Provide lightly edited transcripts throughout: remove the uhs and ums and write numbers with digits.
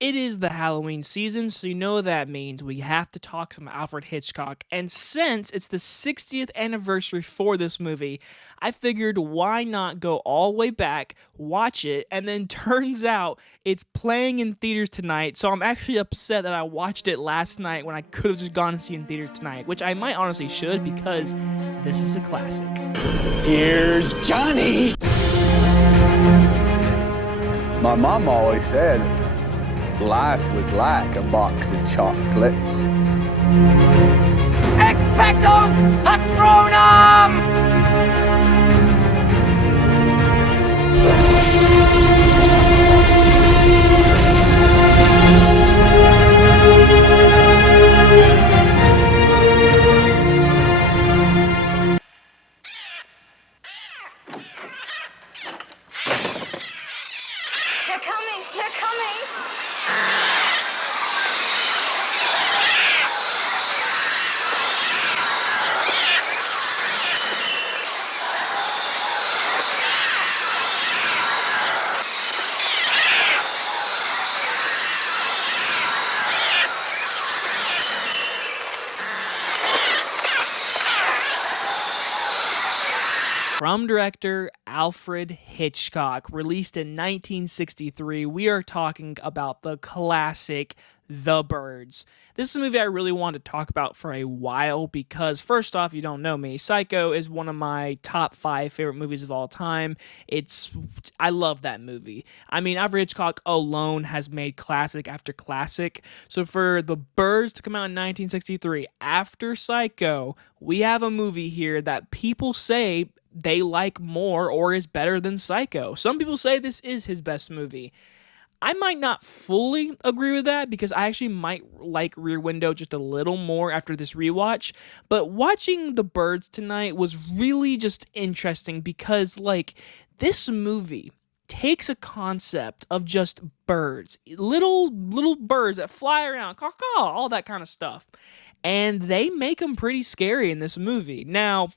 It is the Halloween season, so you know what that means. We have to talk some Alfred Hitchcock. And since it's the 60th anniversary for this movie, I figured why not go all the way back, watch it, and then turns out it's playing in theaters tonight. So I'm actually upset that I watched it last night when I could have just gone and seen it in theaters tonight, which I might honestly should because this is a classic. Here's Johnny! My mom always said life was like a box of chocolates. Expecto Patronum! They're coming! They're coming! From director Alfred Hitchcock, released in 1963, we are talking about the classic The Birds. This is a movie I really wanted to talk about for a while because, first off, you don't know me, Psycho is one of my top 5 favorite movies of all time. I love that movie. I mean, Alfred Hitchcock alone has made classic after classic. So for The Birds to come out in 1963 after Psycho, we have a movie here that people say they like more or is better than Psycho. Some people say this is his best movie. I might not fully agree with that because I actually might like Rear Window just a little more after this rewatch. But watching The Birds tonight was really just interesting because, like, this movie takes a concept of just birds, little birds that fly around, caw-caw, all that kind of stuff, and they make them pretty scary in this movie. Now,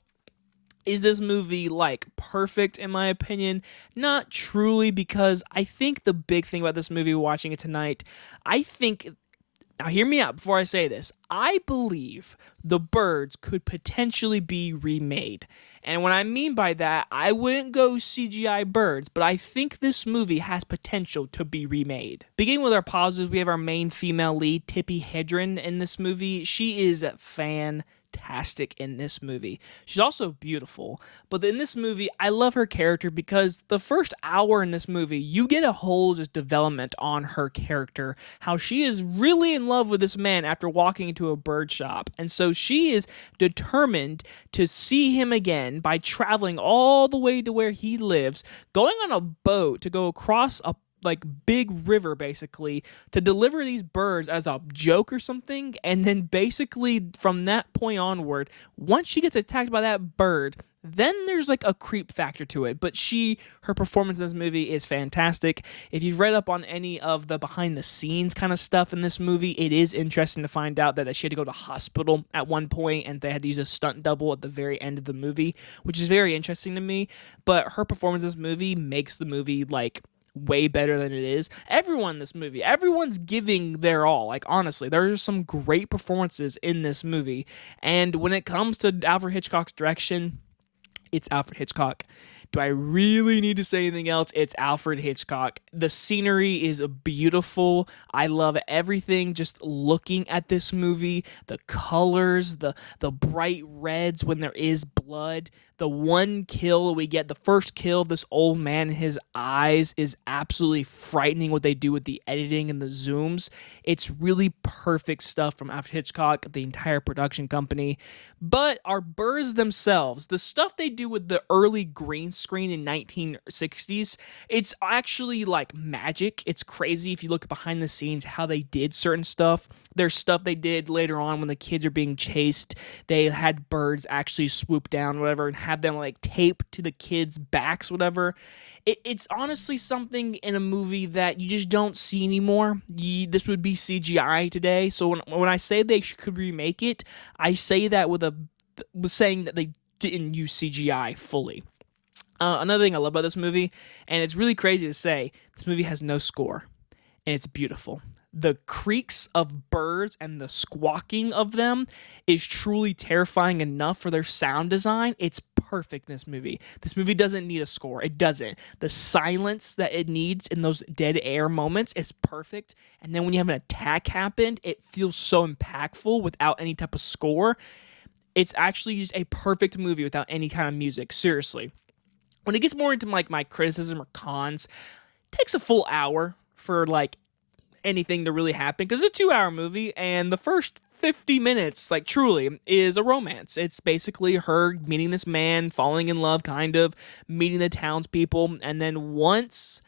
is this movie, like, perfect in my opinion? Not truly, because I think the big thing about this movie, watching it tonight, now hear me out before I say this, I believe The Birds could potentially be remade. And what I mean by that, I wouldn't go CGI birds, but I think this movie has potential to be remade. Beginning with our positives, we have our main female lead, Tippi Hedren, in this movie. She is fantastic in this movie. She's also beautiful, but in this movie I love her character because the first hour in this movie you get a whole just development on her character, how she is really in love with this man after walking into a bird shop, and so she is determined to see him again by traveling all the way to where he lives, going on a boat to go across a big river basically to deliver these birds as a joke or something, and then basically from that point onward, once she gets attacked by that bird, then there's like a creep factor to it. But her performance in this movie is fantastic. If you've read up on any of the behind the scenes kind of stuff in this movie, it is interesting to find out that she had to go to hospital at one point and they had to use a stunt double at the very end of the movie, which is very interesting to me. But her performance in this movie makes the movie like way better than it is. Everyone in this movie, everyone's giving their all. Like, honestly, there's some great performances in this movie. And when it comes to Alfred Hitchcock's direction, it's Alfred Hitchcock. Do I really need to say anything else? It's Alfred Hitchcock. The scenery is beautiful. I love everything just looking at this movie. The colors, the bright reds when there is blood. The one kill we get, the first kill of this old man in his eyes, is absolutely frightening what they do with the editing and the zooms. It's really perfect stuff from Alfred Hitchcock, the entire production company. But our birds themselves, the stuff they do with the early green screen in 1960s, it's actually like magic. It's crazy if you look behind the scenes how they did certain stuff. There's stuff they did later on when the kids are being chased. They had birds actually swoop down, whatever, and have them like taped to the kids' backs, whatever. It's honestly something in a movie that you just don't see anymore. This would be CGI today. So when I say they could remake it, I say that with saying that they didn't use CGI fully. Another thing I love about this movie, and it's really crazy to say, this movie has no score, and it's beautiful. the creaks of birds and the squawking of them is truly terrifying enough for their sound design. It's perfect in this movie. This movie doesn't need a score. It doesn't. The silence that it needs in those dead air moments is perfect. And then when you have an attack happen, it feels so impactful without any type of score. It's actually just a perfect movie without any kind of music. Seriously. When it gets more into like my criticism or cons, it takes a full hour for like anything to really happen because it's a 2-hour movie, and the first 50 minutes, like, truly is a romance. It's basically her meeting this man, falling in love, kind of meeting the townspeople, and then once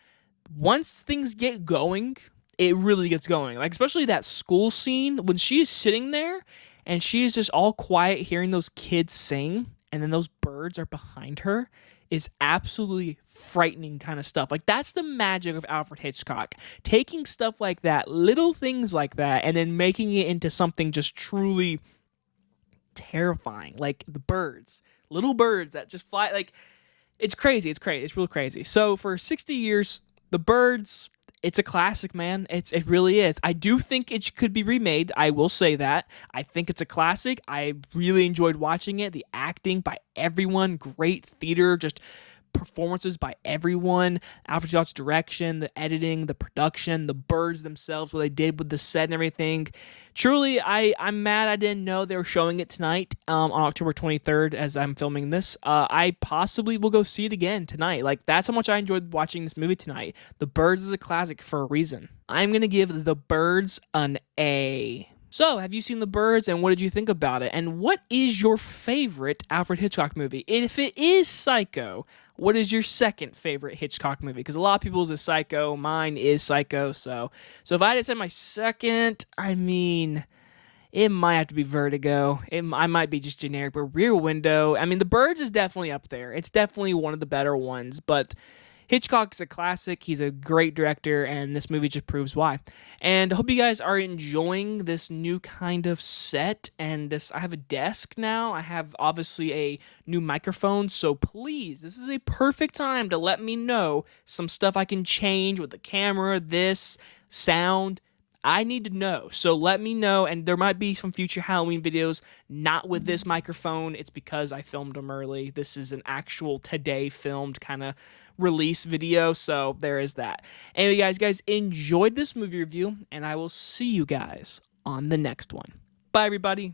things get going, it really gets going. Like, especially that school scene when she's sitting there and she's just all quiet hearing those kids sing, and then those birds are behind her, is absolutely frightening kind of stuff. Like, that's the magic of Alfred Hitchcock. Taking stuff like that, little things like that, and then making it into something just truly terrifying. Like the birds, little birds that just fly. Like, it's crazy. It's crazy. It's real crazy. So for 60 years, The Birds, it's a classic, man. It really is. I do think it could be remade. I will say that. I think it's a classic. I really enjoyed watching it. The acting by everyone, great theater, just performances by everyone. Alfred Hitchcock's direction, the editing, the production, the birds themselves, what they did with the set and everything. Truly, I'm mad I didn't know they were showing it tonight on October 23rd as I'm filming this. I possibly will go see it again tonight. Like, that's how much I enjoyed watching this movie tonight. The Birds is a classic for a reason. I'm going to give The Birds an A. So, have you seen The Birds, and what did you think about it? And what is your favorite Alfred Hitchcock movie? If it is Psycho, what is your second favorite Hitchcock movie? Because a lot of people's is Psycho, mine is Psycho. So if I had to say my second, I mean, it might have to be Vertigo. I might be just generic, but Rear Window. I mean, The Birds is definitely up there. It's definitely one of the better ones, but Hitchcock's a classic. He's a great director, and this movie just proves why. And I hope you guys are enjoying this new kind of set. And I have a desk now. I have obviously a new microphone. So please, this is a perfect time to let me know some stuff I can change with the camera, this sound. I need to know. So let me know, and there might be some future Halloween videos not with this microphone. It's because I filmed them early. This is an actual today filmed kind of release video, so there is that. Anyway, guys, enjoyed this movie review, and I will see you guys on the next one. Bye, everybody.